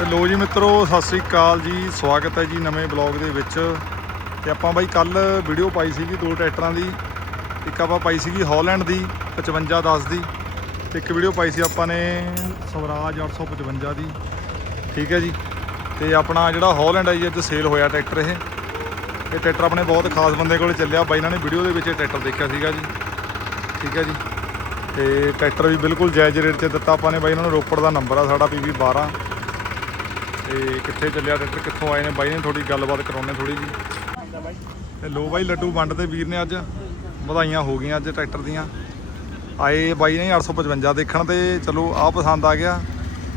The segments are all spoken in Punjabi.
ਤੇ ਲੋ ਜੀ ਮਿੱਤਰੋ, ਸਤਿ ਸ੍ਰੀ ਅਕਾਲ ਜੀ। ਸਵਾਗਤ ਹੈ ਜੀ ਨਵੇਂ ਬਲੌਗ ਦੇ ਵਿੱਚ। ਤੇ ਆਪਾਂ ਬਾਈ ਕੱਲ ਵੀਡੀਓ ਪਾਈ ਸੀਗੀ ਦੋ ਟਰੈਕਟਰਾਂ ਦੀ। ਇੱਕ ਆਪਾਂ ਪਾਈ ਸੀਗੀ ਹਾਲੈਂਡ ਦੀ 5510 ਦੀ। ਤੇ ਇੱਕ ਵੀਡੀਓ ਪਾਈ ਸੀ ਆਪਾਂ ਨੇ ਸਵਰਾਜ 855 ਦੀ। ਠੀਕ ਹੈ ਜੀ। ਤੇ ਆਪਣਾ ਜਿਹੜਾ ਹਾਲੈਂਡ ਹੈ ਜੀ, ਅੱਜ ਸੇਲ ਹੋਇਆ ਟਰੈਕਟਰ ਇਹ। ਇਹ ਟਰੈਕਟਰ ਆਪਣੇ ਬਹੁਤ ਖਾਸ ਬੰਦੇ ਕੋਲ ਚੱਲਿਆ। ਬਾਈ ਇਹਨਾਂ ਨੇ ਵੀਡੀਓ ਦੇ ਵਿੱਚ ਇਹ ਟਰੈਕਟਰ ਦੇਖਿਆ ਸੀਗਾ ਜੀ। ਠੀਕ ਹੈ ਜੀ। ਤੇ ਟਰੈਕਟਰ ਵੀ ਬਿਲਕੁਲ ਜਾਇਜ਼ ਰੇਟ 'ਚ ਦਿੱਤਾ ਆਪਾਂ ਨੇ। ਬਾਈ ਇਹਨਾਂ ਨੂੰ ਰੋਪੜ ਦਾ ਨੰਬਰ ਆ, ਸਾਡਾ PB 12 ਤੇ ਕਿੱਥੇ ਚੱਲਿਆ ਟਰੈਕਟਰ ਕਿੱਥੋਂ ਆਏ ਨੇ? ਬਾਈ ਨੇ ਥੋੜੀ ਗੱਲਬਾਤ ਕਰਾਉਣੇ ਥੋੜੀ ਜੀ। ਤੇ ਲੋ ਬਾਈ ਲੱਡੂ ਵੰਡ ਤੇ ਵੀਰ ਨੇ ਅੱਜ ਵਧਾਈਆਂ ਹੋ ਗਈਆਂ ਅੱਜ ਟਰੈਕਟਰ ਦੀਆਂ। ਆਏ ਬਾਈ ਨੇ 855 ਦੇਖਣ ਤੇ ਚਲੋ ਆ ਪਸੰਦ ਆ ਗਿਆ।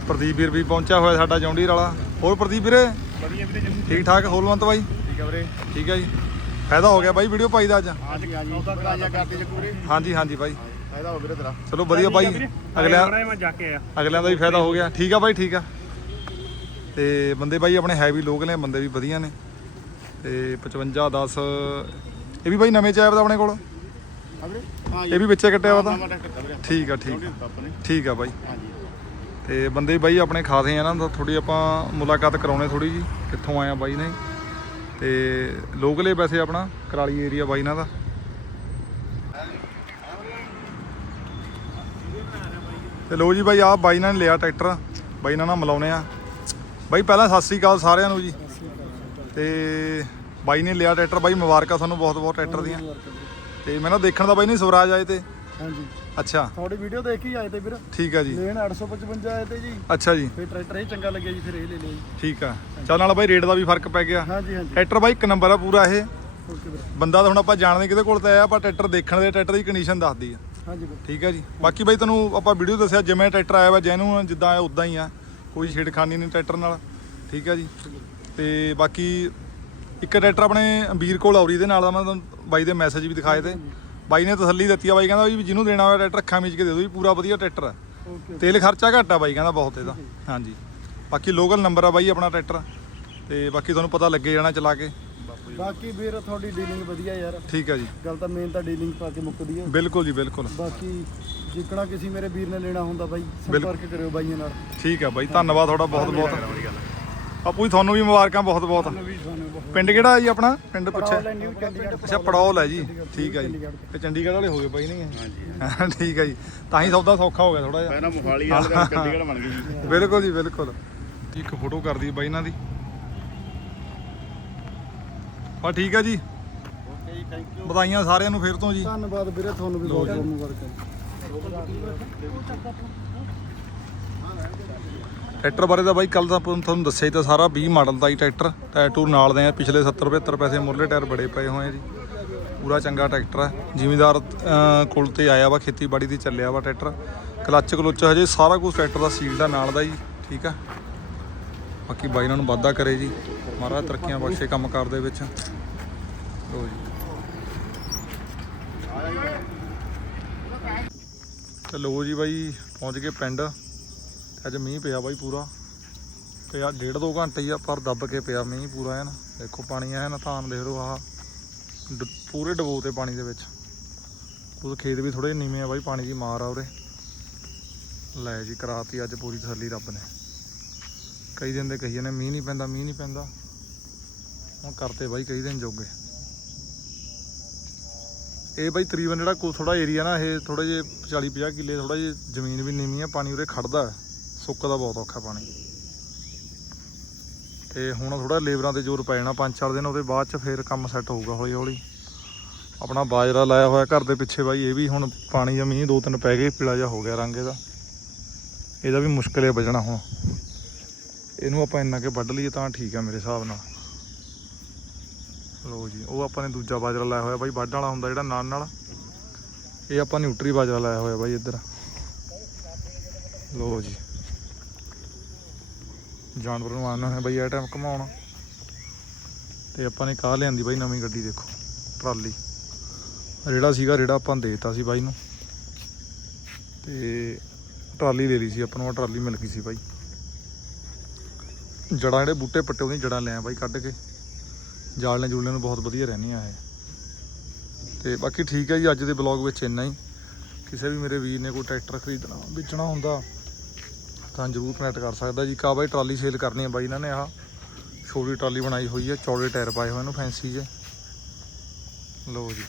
ਪ੍ਰਦੀਪ ਵੀਰ ਵੀ ਪਹੁੰਚਿਆ ਹੋਇਆ ਸਾਡਾ ਜੌਂਡੀਰ ਵਾਲਾ। ਹੋਰ ਪ੍ਰਦੀਪ ਵੀਰੇ? ਵਧੀਆ ਵੀਰੇ ਜੀ ਠੀਕ ਠਾਕ ਹੋਲਵੰਤ ਬਾਈ? ਠੀਕ ਆ ਵੀਰੇ। ਠੀਕ ਹੈ ਜੀ। ਫਾਇਦਾ ਹੋ ਗਿਆ ਬਾਈ ਵੀਡੀਓ ਪਾਈ ਦਾ ਅੱਜ। ਹਾਂਜੀ ਹਾਂਜੀ ਬਾਈ। ਫਾਇਦਾ ਹੋ ਵੀਰੇ ਤੇਰਾ। ਚਲੋ ਵਧੀਆ ਬਾਈ। ਅਗਲਿਆਂ ਆ ਅਗਲਿਆਂ ਦਾ ਵੀ ਫਾਇਦਾ ਹੋ ਗਿਆ। ਠੀਕ ਆ ਬਾਈ ਠੀਕ ਆ। ਤੇ ਬੰਦੇ ਬਾਈ ਆਪਣੇ ਹੈ ਵੀ ਲੋਕ ਨੇ ਬੰਦੇ ਵੀ ਵਧੀਆ ਨੇ। ਤੇ 55 10 ਇਹ ਵੀ ਬਾਈ ਨਵੇਂ ਚ ਆਇਆ ਵਾ ਆਪਣੇ ਕੋਲ? ਇਹ ਵੀ ਵਿੱਚੇ ਕੱਟਿਆ ਵਾ ਤਾਂ? ਠੀਕ ਆ ਠੀਕ ਠੀਕ ਆ ਬਾਈ। ਤੇ ਬੰਦੇ ਬਾਈ ਆਪਣੇ ਖਾਸੇ ਆ ਨਾ ਥੋੜੀ ਆਪਾਂ ਮੁਲਾਕਾਤ ਕਰਾਉਣੇ ਥੋੜੀ ਜੀ ਕਿੱਥੋਂ ਆਇਆ ਬਾਈ ਨੇ। ਤੇ ਲੋਕਲੇ ਵੈਸੇ ਆਪਣਾ ਕਰਾਲੀ ਏਰੀਆ ਬਾਈ ਇਹਨਾਂ ਦਾ। ਤੇ ਲੋ ਜੀ ਬਾਈ ਆ ਬਾਈ ਨਾਲ ਲਿਆ ਟਰੈਕਟਰ। ਬਾਈ ਨਾਲ ਨਾ ਮਿਲਾਉਨੇ ਆ। ਬਾਈ ਪਹਿਲਾਂ ਸਤਿ ਸ੍ਰੀ ਅਕਾਲ ਸਾਰਿਆਂ ਨੂੰ ਜੀ। ਤੇ ਬਾਈ ਨੇ ਲਿਆ ਟਰੈਕਟਰ ਬਾਈ ਮੁਬਾਰਕਾਂ ਤੁਹਾਨੂੰ ਬਹੁਤ ਬਹੁਤ ਟਰੈਕਟਰ ਦੀਆਂ। ਤੇ ਮੈਂ ਨਾ ਦੇਖਣ ਦਾ ਬਾਈ ਨਹੀਂ ਸਵਰਾਜ ਆਏ ਤੇ। ਹਾਂਜੀ। ਅੱਛਾ। ਤੁਹਾਡੀ ਵੀਡੀਓ ਦੇਖ ਕੇ ਆਏ ਤੇ ਵੀਰ ਠੀਕ ਆ ਜੀ। ਲੈਣ 855 ਆਏ ਤੇ ਜੀ। ਅੱਛਾ ਜੀ। ਫਿਰ ਟਰੈਕਟਰ ਹੀ ਚੰਗਾ ਲੱਗਿਆ ਜੀ ਫਿਰ ਇਹ ਲੈ ਲਿਆ ਜੀ। ਠੀਕ ਆ। ਚੱਲ ਨਾਲ ਬਾਈ ਰੇਟ ਦਾ ਵੀ ਫ਼ਰਕ ਪੈ ਗਿਆ। ਹਾਂਜੀ ਹਾਂਜੀ। ਟਰੈਕਟਰ ਬਾਈ ਇੱਕ ਨੰਬਰ ਆ ਪੂਰਾ ਇਹ। ਬੰਦਾ ਤਾਂ ਹੁਣ ਆਪਾਂ ਜਾਣਦੇ ਕਿਹਦੇ ਕੋਲ ਤਾਂ ਆਇਆ ਪਰ ਟਰੈਕਟਰ ਦੇਖਣ ਦੇ ਟਰੈਕਟਰ ਦੀ ਕੰਡੀਸ਼ਨ ਦੱਸਦੀ ਆ। ਹਾਂਜੀ ਵੀਰ। ਠੀਕ ਆ ਜੀ। ਬਾਕੀ ਬਾਈ ਤੁਹਾਨੂੰ ਆਪਾਂ ਵੀਡੀਓ ਦੱਸਿਆ ਜਿਵੇਂ ਟਰੈਕਟਰ ਆਇਆ ਵਾ ਜੈਨੂੰ ਜਿੱਦਾਂ ਆਇਆ ਉਦਾਂ ਹੀ ਆ। ਕੋਈ ਛੇੜਖਾਨੀ ਨਹੀਂ ਟਰੈਕਟਰ ਨਾਲ ਠੀਕ ਆ ਜੀ। ਤੇ ਬਾਕੀ ਇੱਕ ਟਰੈਕਟਰ ਆਪਣੇ ਵੀਰ ਕੋਲ ਔਰੀ ਦੇ ਨਾਲ ਦਾ ਮੈਂ ਤੁਹਾਨੂੰ ਬਾਈ ਦੇ ਮੈਸੇਜ ਵੀ ਦਿਖਾਏ ਤੇ। ਬਾਈ ਨੇ ਤਸੱਲੀ ਦਿੱਤੀ ਆ ਬਾਈ ਕਹਿੰਦਾ ਵੀ ਜਿਹਨੂੰ ਦੇਣਾ ਹੋਇਆ ਟਰੈਕਟਰ ਅੱਖਾਂ ਮੀਚ ਕੇ ਦੇ ਦਿਓ ਵੀ ਪੂਰਾ ਵਧੀਆ ਟਰੈਕਟਰ ਆ। ਤੇਲ ਖਰਚਾ ਘੱਟ ਆ ਬਾਈ ਕਹਿੰਦਾ ਬਹੁਤ ਇਹਦਾ। ਹਾਂਜੀ। ਬਾਕੀ ਲੋਕਲ ਨੰਬਰ ਆ ਬਾਈ ਆਪਣਾ ਟਰੈਕਟਰ। ਤੇ ਬਾਕੀ ਤੁਹਾਨੂੰ ਪਤਾ ਲੱਗੇ ਜਾਣਾ ਚਲਾ ਕੇ। ਬਾਕੀ ਵੀਰ ਤੁਹਾਡੀ ਡੀਲਿੰਗ ਵਧੀਆ ਯਾਰ। ਠੀਕ ਆ ਜੀ। ਗੱਲ ਤਾਂ ਮੇਨ ਤਾਂ ਡੀਲਿੰਗ ਪਾ ਕੇ ਮੁੱਕਦੀ ਹੈ ਬਿਲਕੁਲ ਜੀ ਬਿਲਕੁਲ। ਬਾਕੀ ਜਿੱਕਣਾ ਕਿਸੇ ਮੇਰੇ ਵੀਰ ਨੇ ਲੈਣਾ ਹੁੰਦਾ ਬਾਈ ਸੰਪਰਕ ਕਰਿਓ ਬਾਈਆਂ ਨਾਲ। ਠੀਕ ਆ ਬਾਈ ਧੰਨਵਾਦ ਤੁਹਾਡਾ ਬਹੁਤ ਬਹੁਤ। ਆਪੂ ਜੀ ਤੁਹਾਨੂੰ ਵੀ ਮੁਬਾਰਕਾਂ ਬਹੁਤ ਬਹੁਤ। ਪਿੰਡ ਕਿਹੜਾ ਜੀ ਆਪਣਾ? ਪਿੰਡ ਪੁੱਛਿਆ ਅੱਛਾ ਪੜੌਲ ਹੈ ਜੀ। ਠੀਕ ਆ ਜੀ। ਤੇ ਚੰਡੀਗੜ੍ਹ ਵਾਲੇ ਹੋ ਗਏ ਬਾਈ ਨਹੀਂ? ਹਾਂਜੀ ਠੀਕ ਆ ਜੀ। ਤਾਂ ਹੀ ਸੌਦਾ ਸੌਖਾ ਹੋ ਗਿਆ ਥੋੜਾ ਜਿਹਾ। ਪਹਿਲਾਂ ਮੁਹਾਲੀ ਵਾਲਾ ਚੰਡੀਗੜ੍ਹ ਬਣ ਗਈ ਜੀ। ਬਿਲਕੁਲ ਜੀ ਬਿਲਕੁਲ। ਇੱਕ ਫੋਟੋ ਕਰਦੀ ਬਾਈ ਇਹਨਾਂ ਦੀ। ਆ ਠੀਕ ਆ ਜੀ। ਓਕੇ ਜੀ ਥੈਂਕ ਯੂ ਵਧਾਈਆਂ ਸਾਰਿਆਂ ਨੂੰ ਫੇਰ ਤੋਂ ਜੀ। ਧੰਨਵਾਦ ਵੀਰੇ ਤੁਹਾਨੂੰ ਵੀ ਬਹੁਤ ਬਹੁਤ ਮੁਬਾਰਕਾਂ। ਟਰੈਕਟਰ ਬਾਰੇ ਤਾਂ ਬਾਈ ਕੱਲ ਤਾਂ ਤੁਹਾਨੂੰ ਦੱਸਿਆ ਹੀ ਤਾਂ ਸਾਰਾ 20 ਮਾਡਲ ਦਾ ਹੀ ਟਰੈਕਟਰ। ਟਾਇਰ ਟੂਰ ਨਾਲ ਦੇ ਆ ਪਿਛਲੇ 70 75 ਪੈਸੇ ਮੁੱਢਲੇ ਟਾਇਰ ਬੜੇ ਪਏ ਹੋਏ ਆ ਜੀ। ਪੂਰਾ ਚੰਗਾ ਟਰੈਕਟਰ ਹੈ ਜ਼ਿਮੀਦਾਰ ਕੋਲ ਤੇ ਆਇਆ ਵਾ ਖੇਤੀਬਾੜੀ ਦੀ ਚੱਲਿਆ ਵਾ ਟਰੈਕਟਰ। ਕਲੱਚ ਕਲੁੱਚ ਹਜੇ ਸਾਰਾ ਕੁਝ ਟਰੈਕਟਰ ਦਾ ਸੀਲ ਦਾ ਨਾਲ ਦਾ ਜੀ ਠੀਕ ਆ। ਬਾਕੀ ਬਾਈ ਇਹਨਾਂ ਨੂੰ ਵਾਧਾ ਕਰੇ ਜੀ। ਮਹਾਰਾਜ ਤਰੱਕੀਆਂ ਬਖਸ਼ੇ ਕੰਮ ਕਾਰ ਦੇ ਵਿੱਚ। ਲੋ ਜੀ। ਤੇ ਲੋ ਜੀ ਬਾਈ, ਪਹੁੰਚ ਗਏ ਪਿੰਡ। ਤੇ ਅੱਜ ਮੀਂਹ ਪਿਆ ਬਾਈ ਪੂਰਾ। ਤੇ ਆ ਡੇਢ ਦੋ ਘੰਟੇ ਹੀ ਆ, ਪਰ ਦੱਬ ਕੇ ਪਿਆ ਮੀਂਹ ਪੂਰਾ ਐਨ। ਦੇਖੋ ਪਾਣੀ ਐਨ ਧਾਨ ਦੇਖ ਲਓ ਆਹ। ਡ- ਪੂਰੇ ਡਬੋ ਤੇ ਪਾਣੀ ਦੇ ਵਿੱਚ। ਉਹ ਖੇਤ ਵੀ ਥੋੜੇ ਨੀਵੇਂ ਆ ਬਾਈ, ਪਾਣੀ ਦੀ ਮਾਰ ਆ ਉਰੇ। ਲੈ ਜੀ, ਕਰਾਤੀ ਅੱਜ ਪੂਰੀ ਥੱਲੀ ਰੱਬ ਨੇ। ਕਈ ਦਿਨ ਦੇ ਕਹੀ ਜਾਂਦੇ, ਮੀਂਹ ਨਹੀਂ ਪੈਂਦਾ, ਮੀਂਹ ਨਹੀਂ ਪੈਂਦਾ। ਹੁਣ ਕਰਤੇ ਬਾਈ ਕਈ ਦਿਨ ਜੋਗੇ। ਇਹ ਬਾਈ ਤਕਰੀਬਨ ਜਿਹੜਾ ਕੋ ਥੋੜਾ ਏਰੀਆ ਨਾ, ਇਹ ਥੋੜੇ ਜੇ 40 50 ਕਿੱਲੇ ਥੋੜਾ ਜੇ ਜ਼ਮੀਨ ਵੀ ਨੀਵੀਂ ਆ, ਪਾਣੀ ਉਰੇ ਖੜਦਾ ਸੁੱਕਦਾ ਬਹੁਤ ਔਖਾ ਪਾਣੀ। ਤੇ ਹੁਣ ਥੋੜਾ ਲੇਬਰਾਂ ਤੇ ਜ਼ੋਰ ਪੈ ਜਾਣਾ, ਪੰਜ ਚਾਰ ਦਿਨ ਉਹਦੇ ਬਾਅਦ ਚ ਫੇਰ ਕੰਮ ਸੈੱਟ ਹੋਊਗਾ ਹੌਲੀ ਹੌਲੀ ਆਪਣਾ ਬਾਜਰਾ ਲਾਇਆ ਹੋਇਆ ਘਰ ਦੇ ਪਿੱਛੇ ਬਾਈ, ਇਹ ਵੀ ਹੁਣ ਪਾਣੀ ਜਾਂ ਮੀਂਹ ਦੋ ਤਿੰਨ ਪੈ ਗਏ, ਪੀਲਾ ਜਿਹਾ ਹੋ ਗਿਆ ਰੰਗ ਇਹਦਾ। ਇਹਦਾ ਵੀ ਮੁਸ਼ਕਲ ਹੈ ਬਚਣਾ ਹੁਣ। ਇਹਨੂੰ ਆਪਾਂ ਇੰਨਾ ਕੇ ਵੱਢ ਲਈਏ ਤਾਂ ਠੀਕ ਆ ਮੇਰੇ ਹਿਸਾਬ ਨਾਲ। ਲੋ ਜੀ, ਉਹ ਆਪਾਂ ਨੇ ਦੂਜਾ ਬਾਜਰਾ ਲਾਇਆ ਹੋਇਆ ਬਾਈ, ਵੱਢ ਵਾਲਾ ਹੁੰਦਾ ਜਿਹੜਾ ਨਾਨ ਨਾਲ ਇਹ ਆਪਾਂ ਨਿਊਟਰੀ ਬਾਜਰਾ ਲਾਇਆ ਹੋਇਆ ਬਾਈ ਇੱਧਰ। ਲੋ ਜੀ। ਜਾਨਵਰ ਨੂੰ ਆਉਣਾ ਹੈ ਬਾਈ, ਇਹ ਟਾਈਮ ਘਮਾਉਣ। ਤੇ ਆਪਾਂ ਨੇ ਕਾਹ ਲਿਆਂਦੀ ਬਾਈ ਨਵੀਂ ਗੱਡੀ, ਦੇਖੋ, ਟਰਾਲੀ। ਰੇੜਾ ਸੀਗਾ, ਰੇੜਾ ਆਪਾਂ ਦੇਤਾ ਸੀ ਬਾਈ ਨੂੰ। ਤੇ ਟਰਾਲੀ ਲੈ ਲਈ ਸੀ, ਆਪਾਂ ਨੂੰ ਉਹ ਟਰਾਲੀ ਮਿਲ ਗਈ ਸੀ ਬਾਈ। ਜੜਾਂ ਜਿਹੜੇ ਬੂਟੇ ਪੱਟੇ ਉਹਦੀਆਂ ਜੜਾਂ ਲਿਆ ਬਾਈ ਕੱਢ ਕੇ। ਜਾਲਣੇ ਜੂਲਣੇ ਨੂੰ ਬਹੁਤ ਵਧੀਆ ਰਹਿੰਦੀਆਂ ਇਹ। ਤੇ ਬਾਕੀ ਠੀਕ ਹੈ ਜੀ, ਅੱਜ ਦੇ ਬਲੌਗ ਵਿੱਚ ਇੰਨਾ ਹੀ। ਕਿਸੇ ਵੀ ਮੇਰੇ ਵੀਰ ਨੇ ਕੋਈ ਟਰੈਕਟਰ ਖਰੀਦਣਾ, ਵੇਚਣਾ ਹੁੰਦਾ, ਤਾਂ ਜਰੂਰ ਕਨੈਕਟ ਕਰ ਸਕਦਾ ਜੀ। ਕਾ ਬਾਈ ਟਰਾਲੀ ਸੇਲ ਕਰਨੀ ਹੈ ਬਾਈ ਇਹਨਾਂ ਨੇ ਆਹ। ਛੋਟੀ ਟਰਾਲੀ ਬਣਾਈ ਹੋਈ ਹੈ ਚੌੜੇ ਟਾਇਰ ਪਾਏ ਹੋਏ ਇਹਨੂੰ ਫੈਂਸੀ ਜੇ। ਲਓ ਜੀ।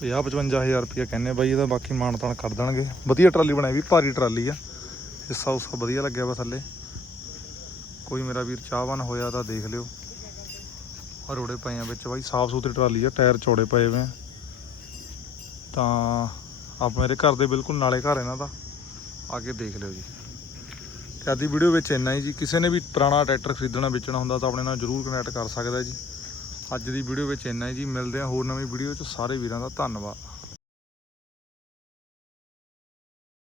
50 55000 ਰੁਪਏ ਕਹਿੰਨੇ ਬਾਈ, ਇਹਦਾ ਬਾਕੀ ਮਾਣ ਤਾਣ ਕਰ ਦੇਣਗੇ। ਵਧੀਆ ਟਰਾਲੀ ਬਣਾਈ ਵੀ, ਭਾਰੀ ਟਰਾਲੀ ਆ। ਹਿੱਸਾ ਉਸਾ ਵਧੀਆ ਲੱਗਿਆ ਵਾ ਥੱਲੇ। ਕੋਈ ਮੇਰਾ ਵੀਰ ਚਾਹਵਾਨ ਹੋਇਆ ਤਾਂ ਦੇਖ ਲਿਓ। ਆ ਰੋੜੇ ਪਏ ਆ ਵਿੱਚ ਬਾਈ ਸਾਫ਼ ਸੁਥਰੀ ਟਰਾਲੀ ਆ, ਟਾਇਰ ਚੌੜੇ ਪਏ ਹੋਏ ਤਾਂ ਆਪ ਮੇਰੇ ਘਰ ਦੇ ਬਿਲਕੁਲ ਨਾਲੇ ਘਰ ਇਹਨਾਂ ਦਾ। ਆ ਕੇ ਦੇਖ ਲਿਓ ਜੀ। ਤੇ ਅੱਜ ਦੀ ਵੀਡੀਓ ਵਿੱਚ ਇੰਨਾ ਹੀ ਜੀ। ਕਿਸੇ ਨੇ ਵੀ ਪੁਰਾਣਾ ਟਰੈਕਟਰ ਖਰੀਦਣਾ, ਵੇਚਣਾ ਹੁੰਦਾ ਤਾਂ ਆਪਣੇ ਨਾਲ ਜਰੂਰ ਕਨੈਕਟ ਕਰ ਸਕਦਾ ਜੀ। ਅੱਜ ਦੀ ਵੀਡੀਓ ਵਿੱਚ ਇੰਨਾ ਹੀ ਜੀ। ਮਿਲਦੇ ਆ ਹੋਰ ਨਵੀਂ ਵੀਡੀਓ 'ਚ। ਸਾਰੇ ਵੀਰਾਂ ਦਾ ਧੰਨਵਾਦ।